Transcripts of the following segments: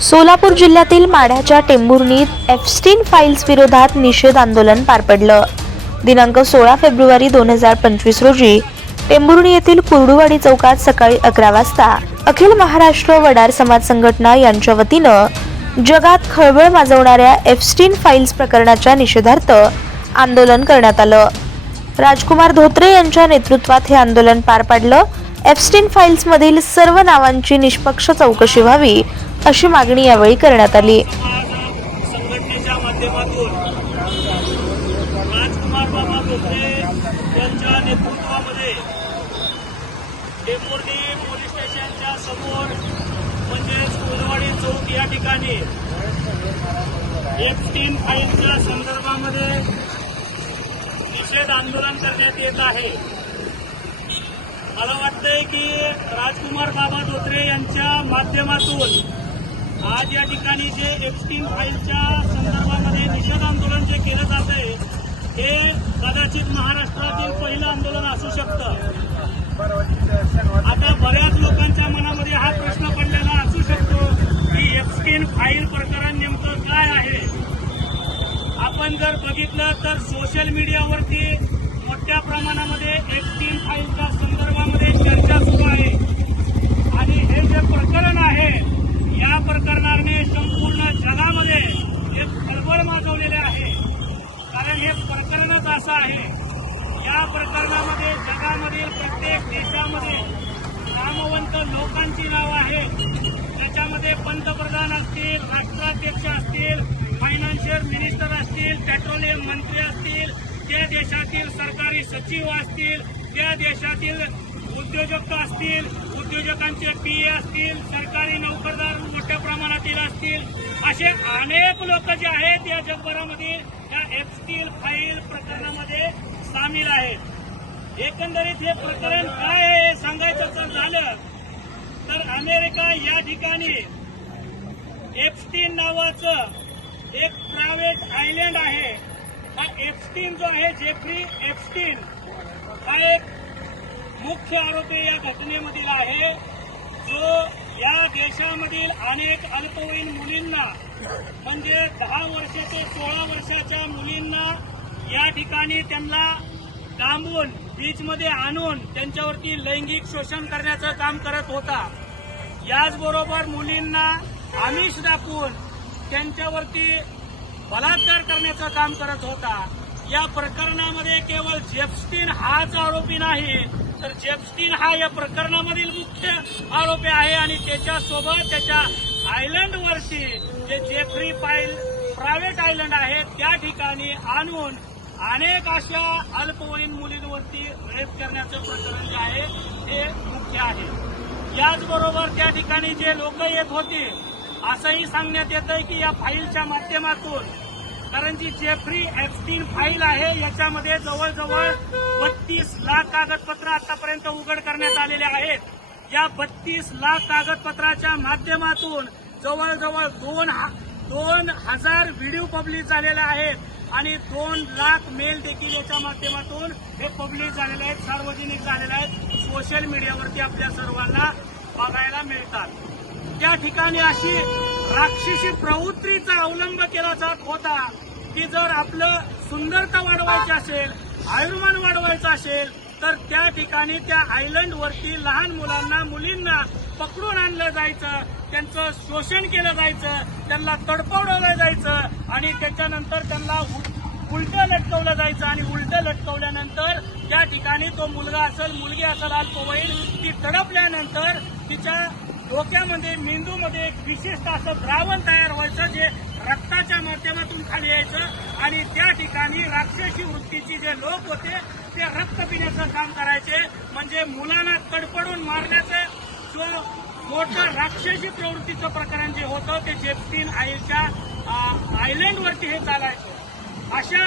सोलापूर जिल्ह्यातील माढ्याच्या टेंभुर्णीत Epstein files विरोधात निषेध आंदोलन पार पडलं। दिनांक 16 फेब्रुवारी 2025 रोजी टेंभुर्णी येथील कुर्डुवाडी चौकात सकाळी 11 वाजता अखिल महाराष्ट्र वडार समाज संघटना यांच्या वतीनं जगात खळबळ माजवणाऱ्या एप्स्टीन फाईल्स प्रकरणाच्या निषेधार्थ आंदोलन करण्यात आलं। राजकुमार धोत्रे यांच्या नेतृत्वात हे आंदोलन पार पडलं। एप्स्टीन फाईल्स मधील सर्व नावांची निष्पक्ष चौकशी व्हावी अशी मागणी यावेळी करण्यात आली। संघटनेच्या माध्यमातून राजकुमार बाबा धोत्रे यांच्या नेतृत्वामध्ये टेंभुर्णी पोलीस स्टेशनच्या समोर म्हणजेच कुर्डुवाडी चौक या ठिकाणी एप्स्टीन फाईलच्या संदर्भामध्ये निषेध आंदोलन करण्यात येत आहे। मला वाटतंय की राजकुमार बाबा धोत्रे यांच्या माध्यमातून आज या ठिकाणी जे एप्स्टीन फाईलच्या संदर्भामध्ये निषेध आंदोलन जे केलं जात आहे हे कदाचित महाराष्ट्रातील पहिलं आंदोलन असू शकतं। आता बऱ्याच लोकांच्या मनामध्ये हा प्रश्न पडलेला असू शकतो की एप्स्टीन फाईल प्रकरण नेमकं काय आहे। आपण जर बघितलं तर सोशल मीडियावरती मोठ्या प्रमाणामध्ये एप्स्टीन फाईलच्या संदर्भामध्ये चर्चा सुरू आहे आणि हे जे प्रकरण आहे या प्रकरणाने संपूर्ण जगामध्ये एक खळबळ माजवलेले आहे। कारण हे प्रकरणच असं आहे, या प्रकरणामध्ये जगामधील प्रत्येक देशामध्ये नामवंत लोकांची नावं आहेत। त्याच्यामध्ये पंतप्रधान असतील, राष्ट्राध्यक्ष असतील, फायनान्शियल मिनिस्टर असतील, पेट्रोलियम मंत्री असतील, त्या देशातील सरकारी सचिव असतील, त्या देशातील उद्योजक असतील, उद्योजकांचे पीए असतील, सरकारी नोकरदार मोठ्या प्रमाणातील असतील, असे अनेक लोक जे आहेत या जगभरामध्ये या एप्स्टीन फाईल प्रकरणामध्ये सामील आहेत। एकंदरीत हे प्रकरण काय आहे सांगायचं जर झालं तर अमेरिका या ठिकाणी एप्स्टीन नावाचं एक प्रायव्हेट आयलंड आहे। हा एप्स्टीन जो आहे, जेफ्री एप्स्टीन, हा एक मुख्य आरोपी या घटनेमधील आहे, जो या देशामधील अनेक अल्पवयीन मुलींना म्हणजे 10 वर्ष ते 16 वर्षाच्या मुलींना या ठिकाणी त्यांना डांबून बीचमध्ये आणून त्यांच्यावरती लैंगिक शोषण करण्याचं काम करत होता। याचबरोबर मुलींना आमिष दाखवून त्यांच्यावरती बलात्कार करण्याचं काम करत होता। या प्रकरणामध्ये केवळ एप्स्टीन हाच आरोपी नाही तर एप्स्टीन हा या प्रकरणामधील मुख्य आरोपी आहे आणि त्याच्यासोबत त्याच्या आयलंडवरती जे जेफ्री फाईल प्रायव्हेट आयलंड आहे त्या ठिकाणी आणून अनेक अशा अल्पवयीन मुलींवरती रेप करण्याचं प्रकरण जे आहे ते मुख्य आहे। याचबरोबर त्या ठिकाणी जे लोक येत होते असंही सांगण्यात येतंय की या फाईलच्या माध्यमातून, कारण जी जेफ्री एप्स्टीन फाईल आहे याच्यामध्ये जवळजवळ 32 लाख कागदपत्र आतापर्यंत उघड करण्यात आलेले आहेत। या 32 लाख कागदपत्राच्या माध्यमातून जवळजवळ 2,000 व्हिडिओ पब्लिश झालेले आहेत आणि 2 लाख मेल देखील याच्या माध्यमातून हे पब्लिश झालेले आहेत, सार्वजनिक झालेले आहेत, सोशल मीडियावरती आपल्या सर्वांना बघायला मिळतात। त्या ठिकाणी अशी राक्षसी प्रवृत्तीचा अवलंब केला जात होता की जर आपलं सुंदरता वाढवायची असेल, आयुर्मान वाढवायचं असेल तर त्या ठिकाणी त्या आयलंडवरती लहान मुलांना मुलींना पकडून आणलं जायचं, त्यांचं शोषण केलं जायचं, त्यांना तडपवलं जायचं आणि त्याच्यानंतर त्यांना उलटं लटकवलं जायचं आणि उलटं लटकवल्यानंतर त्या ठिकाणी तो मुलगा असेल मुलगी असेल अल्पवयीन, ती तडपल्यानंतर तिच्या डोक्यामध्ये मेंदूमध्ये एक विशिष्ट असं द्रावण तयार व्हायचं जे रक्ताच्या माध्यमातून खाली यायचं आणि त्या ठिकाणी राक्षसी वृत्तीचे जे लोक होते ते रक्त पिण्याचं काम करायचे। म्हणजे मुलांना तडपडून मारण्याचं जो मोठं राक्षसी प्रवृत्तीचं प्रकरण जे होतं ते एप्स्टीन फाईलच्या आयलंडवरती हे चालायचं। अशा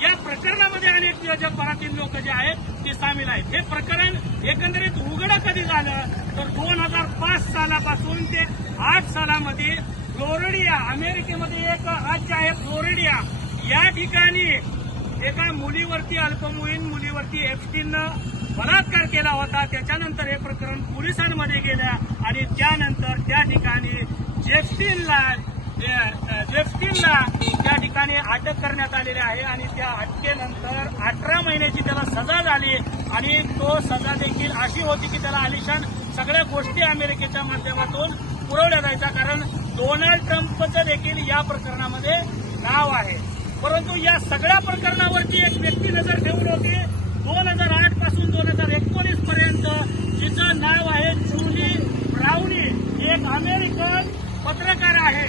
या प्रकरणामध्ये अनेक जगभरातील लोक जे आहेत ते सामील आहेत। हे प्रकरण एकंदरीत उघड कधी झालं तर 2005 सालापासून ते 8 सालामध्ये फ्लोरिडा, अमेरिकेमध्ये एक राज्य आहे फ्लोरिडा, या ठिकाणी एका मुलीवरती, अल्पवयीन मुलीवरती एप्स्टीननं बलात्कार केला होता। त्याच्यानंतर हे प्रकरण पोलिसांमध्ये गेल्या आणि त्यानंतर त्या ठिकाणी जेफस्टीनला त्या ठिकाणी अटक करण्यात आलेली आहे आणि त्या अटकेनंतर 18 महिन्याची त्याला सजा झाली आणि तो सजा देखील अशी होती की त्याला आलिशान सगळ्या गोष्टी अमेरिकेच्या माध्यमातून पुरवल्या जायच्या, कारण डोनाल्ड ट्रम्पचं देखील या प्रकरणामध्ये नाव आहे. परंतु या सगळ्या प्रकरणावरती एक व्यक्ती नजर ठेवून होती 2008 पासून 2019 पर्यंत, जिचं नाव आहे जुली ब्राउनी. एक अमेरिकन पत्रकार आहे.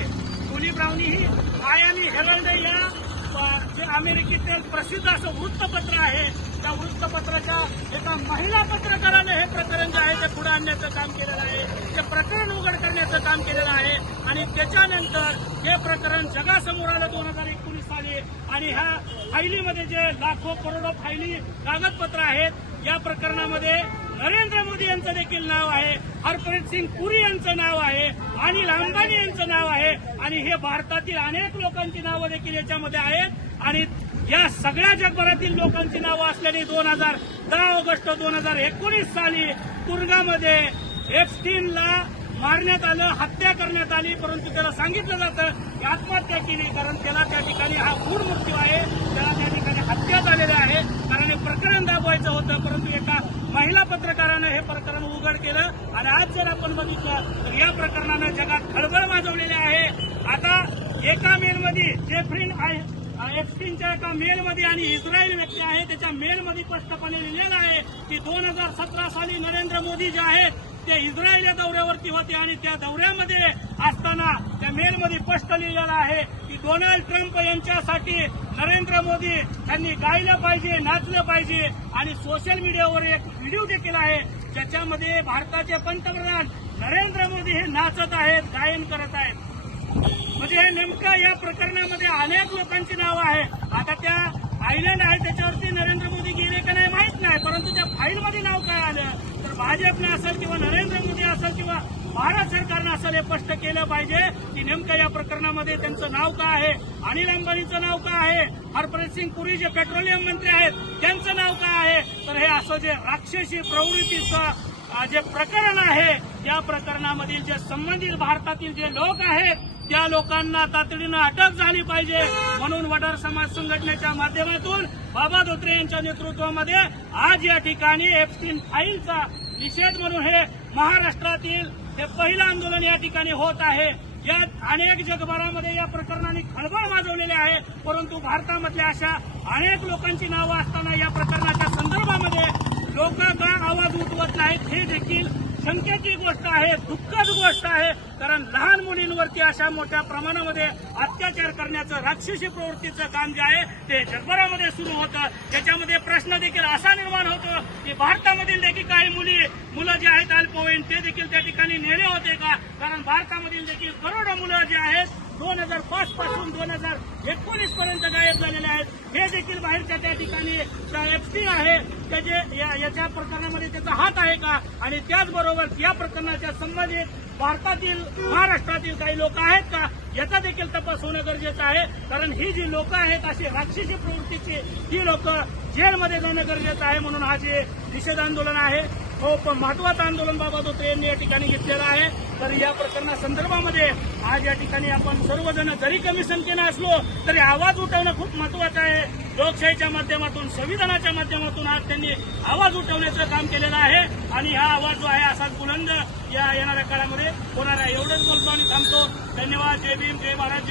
जुली ब्राउनी ही मायामी हेरल्ड या जे अमेरिकेतील प्रसिद्ध असं वृत्तपत्र आहे, त्या वृत्तपत्राच्या एका महिला पत्रकाराने हे प्रकरण जे आहे ते पुढे आणण्याचं काम केलेलं आहे, ते प्रकरण उघड करण्याचं काम केलेलं आहे आणि त्याच्यानंतर हे प्रकरण जगासमोर आलं 2019 साली आणि ह्या फायलीमध्ये जे लाखो करोडो फायली कागदपत्र आहेत, या प्रकरणामध्ये नरेंद्र मोदी यांचं देखील नाव आहे, हरप्रीत सिंग पुरी यांचं नाव आहे, अनिल अंबानी यांचं नाव आहे आणि हे भारतातील अनेक लोकांची नावं देखील याच्यामध्ये आहेत आणि या सगळ्या जगभरातील लोकांची नावं असलेली 10 ऑगस्ट 2019 साली तुरुंगामध्ये एप्स्टीनला मारण्यात आलं, हत्या करण्यात आली. परंतु त्याला सांगितलं जातं की आत्महत्या केली, कारण त्याला त्या ठिकाणी हा गूढ मृत्यू आहे, त्याला त्या ठिकाणी हत्या झालेली आहे, कारण हे प्रकरण दाबवायचं होतं. परंतु एका महिला पत्रकारानं हे प्रकरण उघड केलं आणि आज जर आपण बघितलं तर या प्रकरणानं जगात खळबळ माजवलेली आहे. आता एका मेलमध्ये जेफ्रीन एप्स्टीनच्या एका मेलमध्ये आणि इस्रायल व्यक्ती आहे त्याच्या मेलमध्ये स्पष्टपणे लिहिलेलं आहे की 2017 साली नरेंद्र मोदी जे आहेत ते इस्रायल या दौऱ्यावरती होते आणि त्या दौऱ्यामध्ये असताना त्या मेलमध्ये स्पष्ट लिहिलेलं आहे की डोनाल्ड ट्रम्प यांच्यासाठी नरेंद्र मोदी यांनी गायलं पाहिजे, नाचलं पाहिजे आणि सोशल मीडियावर एक व्हिडिओ देखील आहे ज्याच्यामध्ये भारताचे पंतप्रधान नरेंद्र मोदी हे नाचत आहेत, गायन करत आहेत. म्हणजे हे नेमकं या प्रकरणामध्ये अनेक लोकांची नावं आहे. आता त्या आयलंड आहे त्याच्यावरती नरेंद्र मोदी गेले का नाही माहित नाही, परंतु त्या फाईलमध्ये नाव काय आलं तर भाजपने असेल किंवा नरेंद्र मोदी असेल किंवा भारत सरकारनं असेल हे स्पष्ट केलं पाहिजे की नेमकं या प्रकरणामध्ये त्यांचं नाव काय आहे, अनिल अंबानीचं नाव काय आहे, हरप्रीत सिंग पुरी जे पेट्रोलियम मंत्री आहेत त्यांचं नाव काय आहे. तर हे असं जे राक्षसी प्रवृत्तीचं जे प्रकरण आहे त्या प्रकरणामधील जे संबंधित भारतातील जे लोक आहेत त्या लोकांना तातडीनं अटक झाली पाहिजे. म्हणून वडार समाज संघटनेच्या माध्यमातून बाबा धोत्रे यांच्या नेतृत्वामध्ये आज या ठिकाणी एप्स्टीन फाईलचा निषेध म्हणून हे महाराष्ट्रातील हे पहिलं आंदोलन या ठिकाणी होत आहे. यात अनेक जगभरामध्ये या प्रकरणाने खळबळ माजवलेली आहे, परंतु भारतामधल्या अशा अनेक लोकांची नावं असताना या प्रकरणाच्या संदर्भामध्ये लोक का आवाज उठवत नाहीत हे देखील शंकेची गोष्ट आहे, दुःखद गोष्ट आहे. कारण लहान मुलींवरती अशा मोठ्या प्रमाणामध्ये अत्याचार करण्याचं राक्षसी प्रवृत्तीचं काम जे आहे ते जगभरामध्ये सुरू होतं. त्याच्यामध्ये प्रश्न देखील असा निर्माण होतो की भारतामधील देखील काही मुलं जे आहेत अल्पवयीन ते देखील त्या ठिकाणी नेले होते का, कारण भारतामधील देखील करोडो मुलं जे आहेत 2005 पासून 2019 पर्यंत गायब झालेले आहेत. हे देखील बाहेरच्या त्या ठिकाणी एप्स्टीन आहे त्याचे याच्या प्रकरणामध्ये त्याचा हात आहे का, आणि त्याचबरोबर या प्रकरणाच्या संबंधित भारतातील महाराष्ट्रातील काही लोक आहेत का याचा देखील तपास होणं गरजेचं आहे. कारण ही जी लोक आहेत अशी राक्षसी प्रवृत्तीची ही लोक जेलमध्ये जाणं गरजेचं आहे. म्हणून हा जे निषेध आंदोलन आहे पण महत्वाचं आंदोलन बाबा धोत्रे यांनी या ठिकाणी घेतलेलं आहे. तर या प्रकरणासंदर्भामध्ये आज या ठिकाणी आपण सर्वजण जरी कमी संख्येनं असलो तरी आवाज उठवणं खूप महत्वाचं आहे. लोकशाहीच्या माध्यमातून संविधानाच्या माध्यमातून आज त्यांनी आवाज उठवण्याचं काम केलेलं आहे आणि हा आवाज जो आहे असाच बुलंद या येणाऱ्या काळामध्ये होणार आहे. एवढंच बोलतो आणि थांबतो. धन्यवाद. जय भीम, जय भारत.